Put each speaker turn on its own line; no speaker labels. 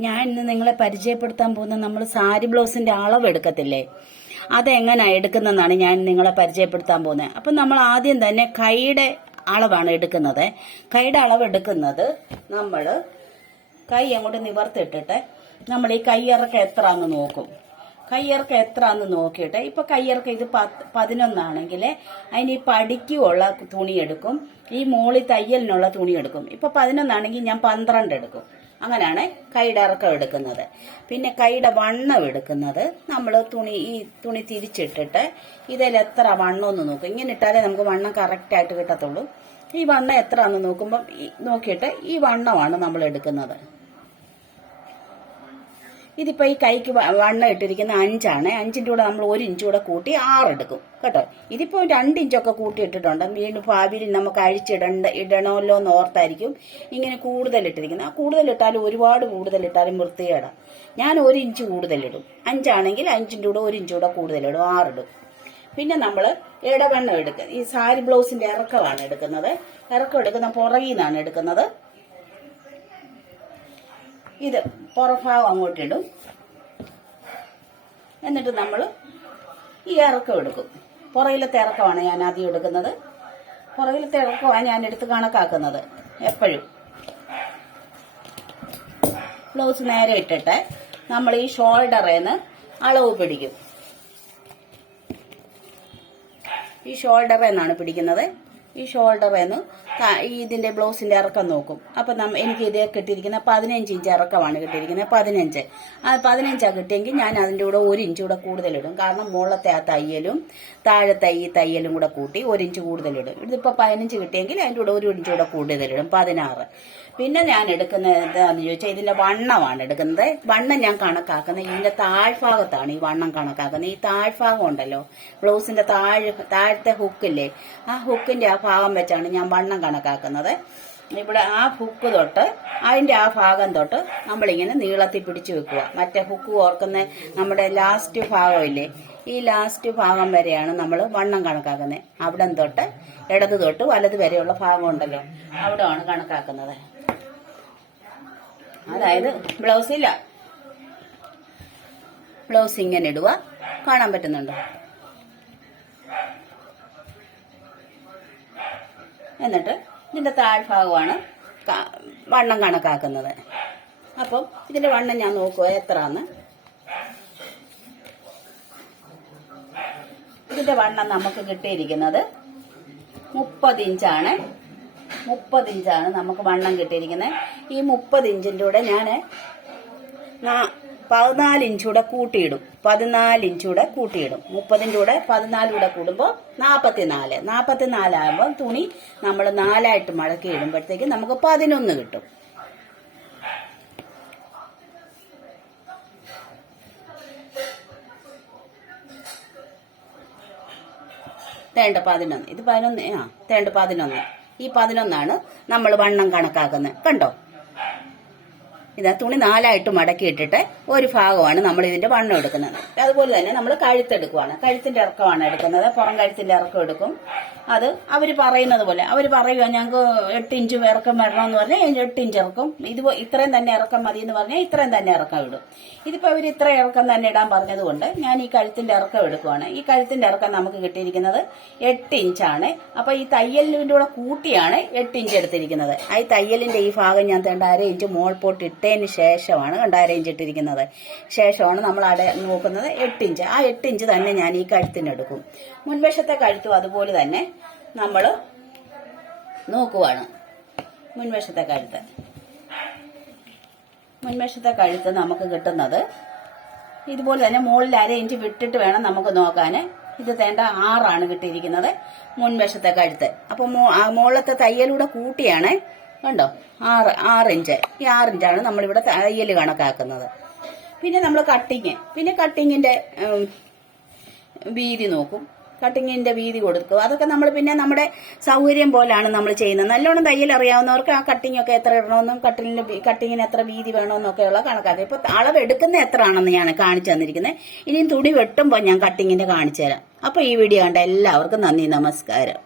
ഞാൻ ഇന്ന് നിങ്ങളെ പരിചയപ്പെടുത്താൻ പോകുന്ന നമ്മൾ സാരി ബ്ലൗസിന്റെ അളവ് എടുക്കത്തില്ലേ? അതെങ്ങനെ എടുക്കുന്നതെന്നാണ് ഞാൻ നിങ്ങളെ പരിചയപ്പെടുത്താൻ പോകുന്നത്. അപ്പം നമ്മൾ ആദ്യം തന്നെ കൈയുടെ അളവാണ് എടുക്കുന്നത്. കൈയുടെ അളവ് എടുക്കുന്നത് നമ്മൾ കൈ അങ്ങോട്ട് നിവർത്തിട്ടിട്ട് നമ്മൾ ഈ കയ്യിറക്കം എത്ര എന്ന് നോക്കും. കയ്യിറക്കം എത്ര എന്ന് നോക്കിയിട്ട് ഇപ്പൊ കയ്യിറക്കം ഇത് പത്ത് പതിനൊന്നാണെങ്കിൽ അതിന് ഈ പടിക്കുള്ള തുണി എടുക്കും. ഈ മോളി തയ്യലിനുള്ള തുണി എടുക്കും. ഇപ്പൊ പതിനൊന്നാണെങ്കിൽ ഞാൻ പന്ത്രണ്ട് എടുക്കും. അങ്ങനെയാണ് കൈയുടെ ഇറക്കം എടുക്കുന്നത്. പിന്നെ കൈയുടെ വണ്ണം എടുക്കുന്നത്. നമ്മൾ തുണി ഈ തുണി തിരിച്ചിട്ടിട്ട് ഇതിൽ എത്ര വണ്ണം എന്ന് നോക്കും. ഇങ്ങനെ ഇട്ടാലേ നമുക്ക് വണ്ണം കറക്റ്റായിട്ട് കിട്ടത്തുള്ളൂ. ഈ വണ്ണം എത്ര എന്ന് നോക്കുമ്പം നോക്കിയിട്ട് ഈ വണ്ണമാണ് നമ്മൾ എടുക്കുന്നത്. ഇതിപ്പോ ഈ കൈക്ക് വണ്ണം ഇട്ടിരിക്കുന്ന അഞ്ചാണ് അഞ്ചിന്റെ കൂടെ നമ്മൾ ഒരു ഇഞ്ച് കൂടെ കൂട്ടി ആറ് എടുക്കും കേട്ടോ? ഇതിപ്പോ രണ്ട് ഇഞ്ചൊക്കെ കൂട്ടി ഇട്ടിട്ടുണ്ട്. വീണ്ടും ഭാവിയിൽ നമുക്ക് അഴിച്ചിടണ്ട ഇടണമല്ലോ എന്ന് ഓർത്തായിരിക്കും ഇങ്ങനെ കൂടുതൽ ഇട്ടിരിക്കുന്നത്. ആ കൂടുതൽ ഇട്ടാലും ഒരുപാട് കൂടുതൽ ഇട്ടാലും വൃത്തികേടാ. ഞാൻ ഒരു ഇഞ്ച് കൂടുതലിടും അഞ്ചാണെങ്കിൽ അഞ്ചിന്റെ കൂടെ ഒരു ഇഞ്ച് കൂടെ കൂടുതലിടും ആറിടും പിന്നെ നമ്മൾ ഇടവണ്ണം എടുക്കുക ഈ സാരി ബ്ലൗസിന്റെ ഇറക്കമാണ് എടുക്കുന്നത്. ഇറക്കം എടുക്കുന്ന പുറകിൽ നിന്നാണ് എടുക്കുന്നത്. ഇത് പുറഭാഗം അങ്ങോട്ടിടും. എന്നിട്ട് നമ്മൾ ഈ ഇറക്കം എടുക്കും. പുറകിലത്തെ ഇറക്കമാണ് ഞാൻ ആദ്യം എടുക്കുന്നത്. പുറകിലത്തെ ഇറക്കമാണ് ഞാൻ എടുത്ത് കണക്കാക്കുന്നത് എപ്പോഴും. ബ്ലൗസ് നേരെ ഇട്ടിട്ട് നമ്മൾ ഈ ഷോൾഡറിൽ നിന്ന് അളവ് പിടിക്കും. ഈ ഷോൾഡറിൽ നിന്നാണ് പിടിക്കുന്നത്. ഈ ഷോൾഡർ എന്ന് ഇതിന്റെ ബ്ലൗസിന്റെ ഇറക്കം നോക്കും. അപ്പൊ എനിക്ക് ഇത് കിട്ടിയിരിക്കുന്ന പതിനഞ്ച് ഇഞ്ച് ഇറക്കമാണ് കിട്ടിയിരിക്കുന്നത് പതിനഞ്ച്. ആ പതിനഞ്ചാ കിട്ടിയെങ്കിൽ ഞാൻ അതിന്റെ കൂടെ ഒരു ഇഞ്ച് കൂടെ കൂടുതലിടും. കാരണം മുകളത്തെ ആ തയ്യലും താഴത്തെ ഈ തയ്യലും കൂടെ കൂട്ടി ഒരു ഇഞ്ച് കൂടുതലിടും. ഇതിപ്പോ പതിനഞ്ച് കിട്ടിയെങ്കിൽ അതിന്റെ കൂടെ ഒരു ഇഞ്ച് കൂടെ കൂടുതലിടും പതിനാറ്. പിന്നെ ഞാൻ എടുക്കുന്നത് എന്താന്ന് ചോദിച്ചാൽ ഇതിന്റെ വണ്ണമാണ് എടുക്കുന്നത്. വണ്ണം ഞാൻ കണക്കാക്കുന്നത്. ഇതിന്റെ താഴ്ഭാഗത്താണ് ഈ വണ്ണം കണക്കാക്കുന്നത്. ഈ താഴ്ഭാഗം ഉണ്ടല്ലോ. ബ്ലൗസിന്റെ താഴ് താഴത്തെ ഹുക്കില്ലേ? ആ ഹുക്കിന്റെ ആ ഭാഗം വെച്ചാണ് ഞാൻ വണ്ണം കണക്കാക്കുന്നത്. ഇവിടെ ആ ഹുക്ക് തൊട്ട് അതിന്റെ ആ ഭാഗം തൊട്ട് നമ്മളിങ്ങനെ നീളത്തിൽ പിടിച്ചു വെക്കുക. മറ്റേ ഹുക്ക് ഓർക്കുന്ന നമ്മുടെ ലാസ്റ്റ് ഭാഗമില്ലേ? ഈ ലാസ്റ്റ് ഭാഗം വരെയാണ് നമ്മൾ വണ്ണം കണക്കാക്കുന്നത്. അവിടം തൊട്ട് ഇടത് തൊട്ട് വലത് വരെയുള്ള ഭാഗം ഉണ്ടല്ലോ. അവിടെയാണ് കണക്കാക്കുന്നത്. അതായത് ബ്ലൗസ് ഇല്ല. ബ്ലൗസ് ഇങ്ങനെ ഇടുക കാണാൻ പറ്റുന്നുണ്ടോ? എന്നിട്ട് ഇതിന്റെ താഴ്ഭാഗമാണ് വണ്ണം കണക്കാക്കുന്നത്. അപ്പം ഇതിന്റെ വണ്ണം ഞാൻ നോക്കുക എത്രന്ന്. ഇതിന്റെ വണ്ണം നമുക്ക് കിട്ടിയിരിക്കുന്നത് മുപ്പത് ഇഞ്ചാണ്. മുപ്പത് ഇഞ്ചാണ് നമുക്ക് വണ്ണം കിട്ടിയിരിക്കുന്നത്. ഈ മുപ്പത് ഇഞ്ചിന്റെ കൂടെ ഞാൻ പതിനാല് ഇഞ്ചൂടെ കൂട്ടിയിടും. പതിനാല് ഇഞ്ചൂടെ കൂട്ടിയിടും. മുപ്പതിന്റെ കൂടെ പതിനാലൂടെ കൂടുമ്പോൾ നാൽപ്പത്തിനാല് നാൽപ്പത്തിനാലാകുമ്പോൾ തുണി നമ്മൾ നാലായിട്ട് മടക്കി ഇടുമ്പോഴത്തേക്ക് നമുക്ക് പതിനൊന്ന് കിട്ടും. തേണ്ട പതിനൊന്ന്. ഇത് പതിനൊന്ന് ആ തേണ്ട പതിനൊന്ന്. ഈ പതിനൊന്നാണ് നമ്മൾ വണ്ണം കണക്കാക്കുന്നത്. കണ്ടോ? ഇതാ തുണി നാലായിട്ട് മടക്കി ഇട്ടിട്ട് ഒരു ഭാഗമാണ് നമ്മൾ ഇതിന്റെ വണ്ണം എടുക്കുന്നത്. അതുപോലെ തന്നെ നമ്മൾ കഴുത്തെടുക്കുവാണ് കഴുത്തിന്റെ ഇറക്കമാണ് എടുക്കുന്നത്. പുറം കഴുത്തിന്റെ ഇറക്കം എടുക്കും. അത് അവർ പറയുന്നത് പോലെ. അവർ പറയുക ഞങ്ങൾക്ക് എട്ട് ഇഞ്ച് ഇറക്കം വരണമെന്ന് പറഞ്ഞാൽ എട്ട് ഇഞ്ച് ഇറക്കും. ഇത് ഇത്രയും തന്നെ ഇറക്കം മതി എന്ന് പറഞ്ഞാൽ ഇത്രയും തന്നെ ഇറക്കം ഇടും. ഇതിപ്പോൾ അവർ ഇത്ര ഇറക്കം തന്നെ ഇടാൻ പറഞ്ഞതുകൊണ്ട് ഞാൻ ഈ കഴുത്തിന്റെ ഇറക്കം എടുക്കുവാണ്. ഈ കഴുത്തിന്റെ ഇറക്കം നമുക്ക് കിട്ടിയിരിക്കുന്നത് എട്ട് ഇഞ്ചാണ്. അപ്പൊ ഈ തയ്യലിന്റെ കൂടെ കൂട്ടിയാണ് എട്ട് ഇഞ്ച് എടുത്തിരിക്കുന്നത്. ആ തയ്യലിന്റെ ഈ ഭാഗം ഞാൻ തേണ്ട അര ഇഞ്ച് മോൾ പോട്ട് ഇട്ടതിന് ശേഷമാണ് കണ്ട ഇഞ്ച് ഇട്ടിരിക്കുന്നത് ശേഷമാണ് നമ്മൾ അട നോക്കുന്നത് എട്ട് ഇഞ്ച് ആ എട്ട് ഇഞ്ച് തന്നെ ഞാൻ ഈ കഴുത്തിനെടുക്കും മുൻവശത്തെ കഴുത്തും അതുപോലെ തന്നെ നമ്മൾ നോക്കുവാണ്. മുൻവശത്തെ കഴുത്ത്. മുൻവശത്തെ കഴുത്ത് നമുക്ക് കിട്ടുന്നത് ഇതുപോലെ തന്നെ മുകളിൽ അര ഇഞ്ച് വിട്ടിട്ട് വേണം നമുക്ക് നോക്കാൻ ഇത് തേണ്ട ആറാണ് കിട്ടിയിരിക്കുന്നത് മുൻവശത്തെ കഴുത്ത്. അപ്പോൾ മുകളിലത്തെ തയ്യലൂടെ കൂട്ടിയാണ് കണ്ടോ? ആറ് ആറ് ഇഞ്ച് ഈ ആറ് ഇഞ്ചാണ് നമ്മളിവിടെ തയ്യൽ കണക്കാക്കുന്നത്. പിന്നെ നമ്മൾ കട്ടിങ്. പിന്നെ കട്ടിങ്ങിന്റെ വീതി നോക്കും. കട്ടിങ്ങിന്റെ വീതി കൊടുക്കും. അതൊക്കെ നമ്മൾ പിന്നെ നമ്മുടെ സൗകര്യം പോലാണ് നമ്മൾ ചെയ്യുന്നത്. നല്ലോണം തയ്യൽ അറിയാവുന്നവർക്ക് ആ കട്ടിങ് ഒക്കെ എത്ര ഇടണമെന്നും കട്ടിങ്ങിന് കട്ടിങ്ങിന് എത്ര വീതി വേണമെന്നൊക്കെയുള്ള കണക്കാക്കുക ഇപ്പൊ അളവ് എടുക്കുന്ന എത്ര ആണെന്ന് ഞാൻ കാണിച്ചു തന്നിരിക്കുന്നത് ഇനിയും തുണി വെട്ടുമ്പോൾ ഞാൻ കട്ടിങ്ങിന്റെ കാണിച്ചു തരാം. അപ്പോൾ ഈ വീഡിയോ കണ്ട എല്ലാവർക്കും നന്ദി നമസ്കാരം.